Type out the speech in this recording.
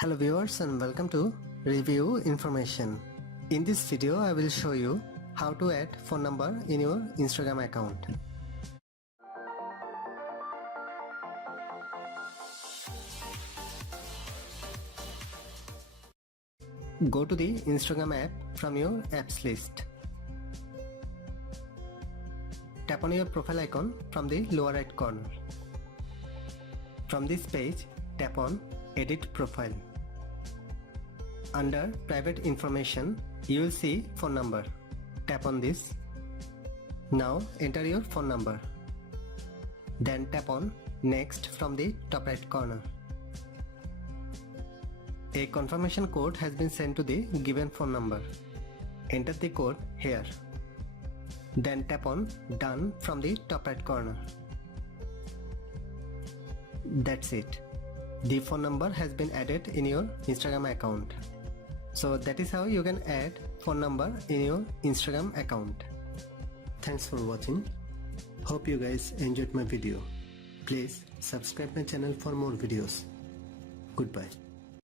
Hello viewers and welcome to Review Information. In this video I will show you how to add phone number in your Instagram account. Go to the Instagram app from your apps list. Tap on your profile icon from the lower right corner. From this page, tap on Edit Profile. Under Private Information, you will see phone number. Tap on this. Now enter your phone number. Then tap on Next from the top right corner. A confirmation code has been sent to the given phone number. Enter the code here. Then tap on Done from the top right corner. That's it. The phone number has been added in your Instagram account. So that is how you can add phone number in your Instagram account. Thanks for watching. Hope you guys enjoyed my video. Please subscribe my channel for more videos. Goodbye.